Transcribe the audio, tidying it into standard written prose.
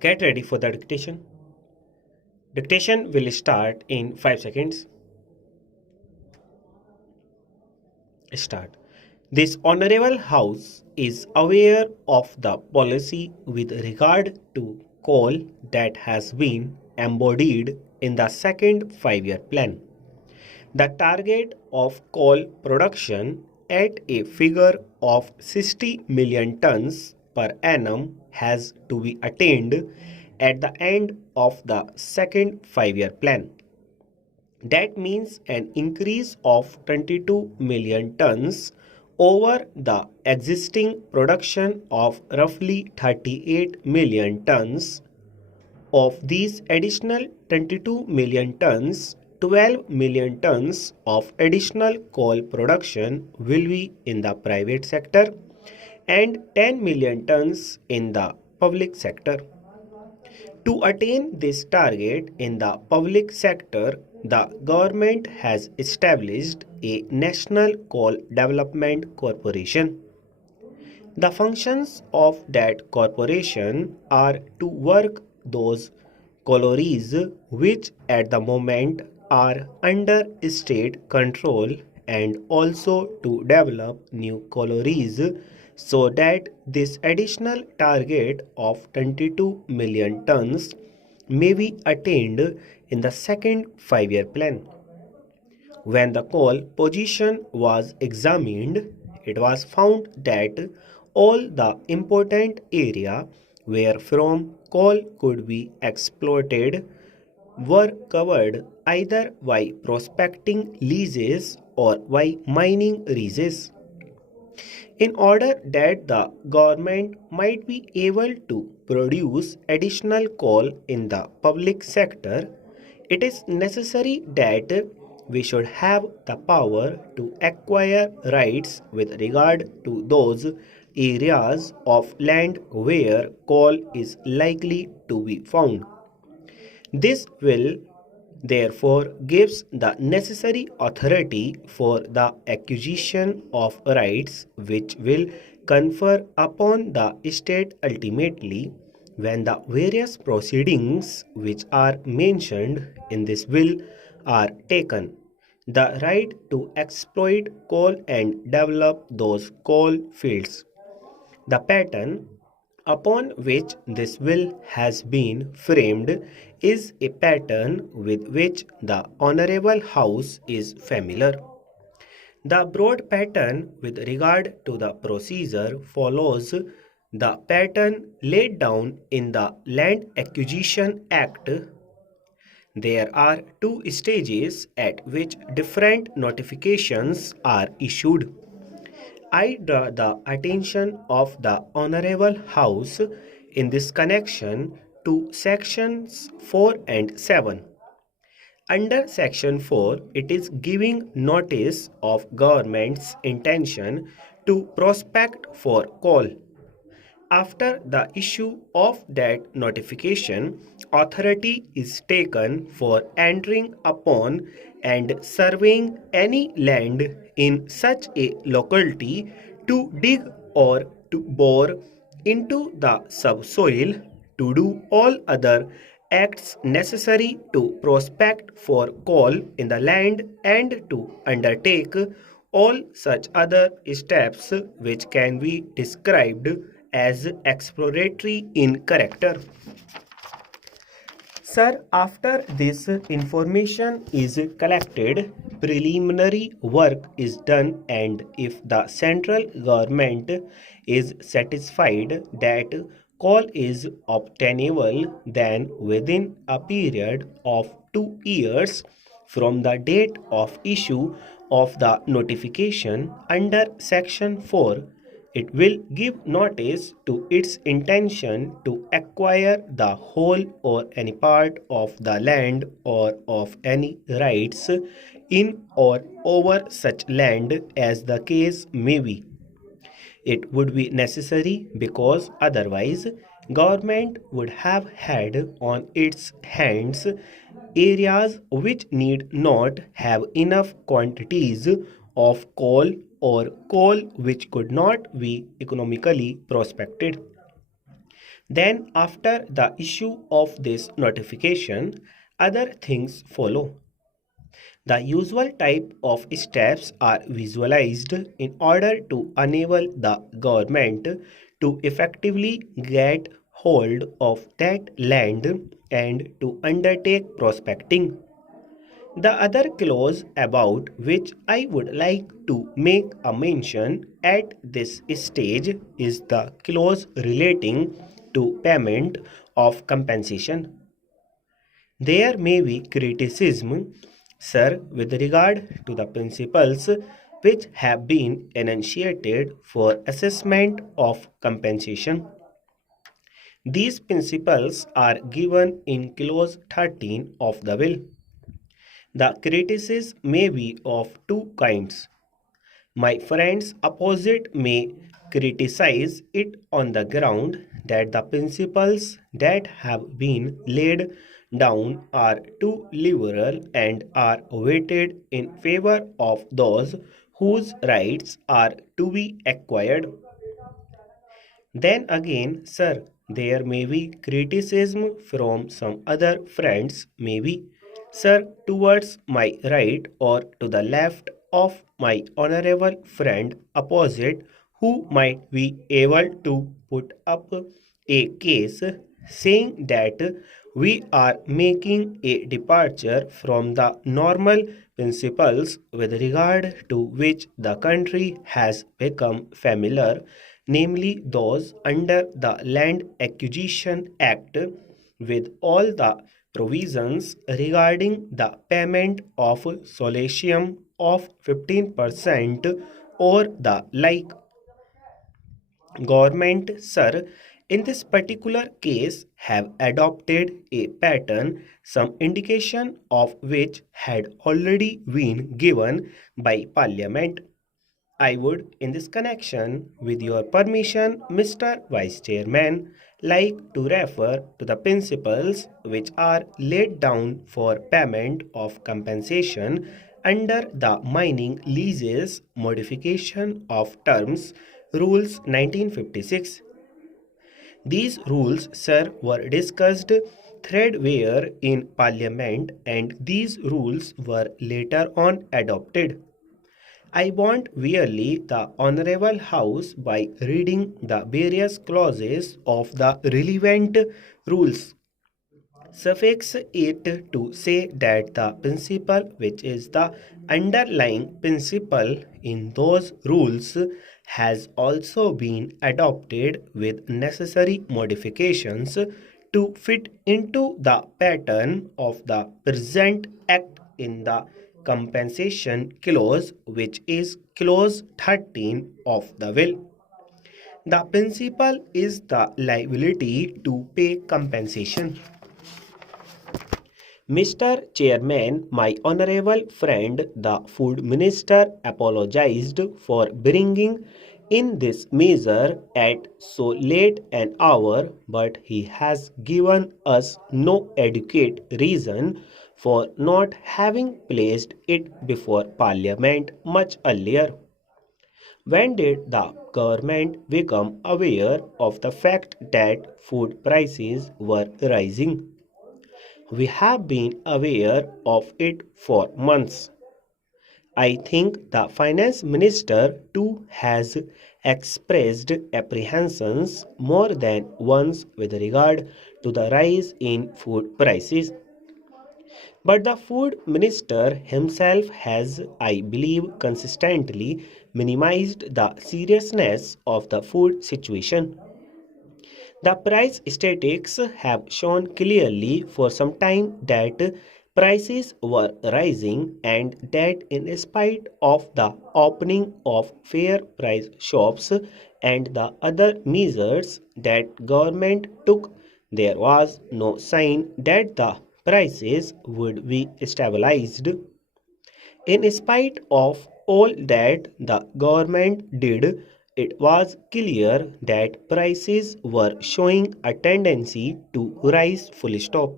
Get ready for the dictation. Dictation will start in 5 seconds. Start. This Honorable House is aware of the policy with regard to coal that has been embodied in the second 5-year plan. The target of coal production at a figure of 60 million tons per annum has to be attained at the end of the second 5-year plan. That means an increase of 22 million tons over the existing production of roughly 38 million tons. Of these additional 22 million tons, 12 million tons of additional coal production will be in the private sector and 10 million tons in the public sector. To attain this target in the public sector, the government has established a National Coal Development Corporation. The functions of that corporation are to work those collieries which at the moment are under state control and also to develop new collieries so that this additional target of 22 million tons may be attained in the second 5-year plan. When the coal position was examined, it was found that all the important area where from coal could be exploited were covered either by prospecting leases or by mining leases. In order that the government might be able to produce additional coal in the public sector, it is necessary that we should have the power to acquire rights with regard to those areas of land where coal is likely to be found. This will therefore gives the necessary authority for the acquisition of rights which will confer upon the state ultimately when the various proceedings which are mentioned in this bill are taken. The right to exploit coal and develop those coal fields. The pattern upon which this bill has been framed is a pattern with which the Honorable House is familiar. The broad pattern with regard to the procedure follows the pattern laid down in the Land Acquisition Act. There are two stages at which different notifications are issued. I draw the attention of the Honorable House in this connection to sections 4 and 7. Under section 4, it is giving notice of government's intention to prospect for coal. After the issue of that notification, authority is taken for entering upon and surveying any land in such a locality to dig or to bore into the subsoil, to do all other acts necessary to prospect for coal in the land and to undertake all such other steps which can be described as exploratory in character. Sir, after this information is collected, preliminary work is done, and if the central government is satisfied that coal is obtainable, then within a period of 2 years from the date of issue of the notification under section 4, it will give notice to its intention to acquire the whole or any part of the land or of any rights in or over such land as the case may be. It would be necessary because otherwise government would have had on its hands areas which need not have enough quantities of coal or coal which could not be economically prospected. Then after the issue of this notification, other things follow. The usual type of steps are visualized in order to enable the government to effectively get hold of that land and to undertake prospecting. The other clause about which I would like to make a mention at this stage is the clause relating to payment of compensation. There may be criticism, sir, with regard to the principles which have been enunciated for assessment of compensation. These principles are given in clause 13 of the bill. The criticism may be of two kinds. My friends opposite may criticize it on the ground that the principles that have been laid down are too liberal and are weighted in favor of those whose rights are to be acquired. Then again, sir, there may be criticism from some other friends, maybe, sir, towards my right or to the left of my honorable friend opposite, who might be able to put up a case saying that we are making a departure from the normal principles with regard to which the country has become familiar, namely those under the Land Acquisition Act, with all the provisions regarding the payment of solatium of 15% or the like. Government, sir, in this particular case have adopted a pattern, some indication of which had already been given by Parliament. I would, in this connection, with your permission, Mr. Vice Chairman, like to refer to the principles which are laid down for payment of compensation under the Mining Leases Modification of Terms Rules 1956. These rules, sir, were discussed threadbare in Parliament and these rules were later on adopted. I want merely the Honourable House by reading the various clauses of the relevant rules. Suffice it to say that the principle which is the underlying principle in those rules has also been adopted with necessary modifications to fit into the pattern of the present act in the compensation clause, which is clause 13 of the will. The principle is the liability to pay compensation. Mr. Chairman, my honorable friend, the Food Minister, apologized for bringing in this measure at so late an hour, but he has given us no adequate reason for not having placed it before Parliament much earlier. When did the government become aware of the fact that food prices were rising? We have been aware of it for months. I think the finance minister too has expressed apprehensions more than once with regard to the rise in food prices. But the food minister himself has, I believe, consistently minimized the seriousness of the food situation. The price statistics have shown clearly for some time that prices were rising and that in spite of the opening of fair price shops and the other measures that government took, there was no sign that the prices would be stabilized. In spite of all that the government did, it was clear that prices were showing a tendency to rise full stop.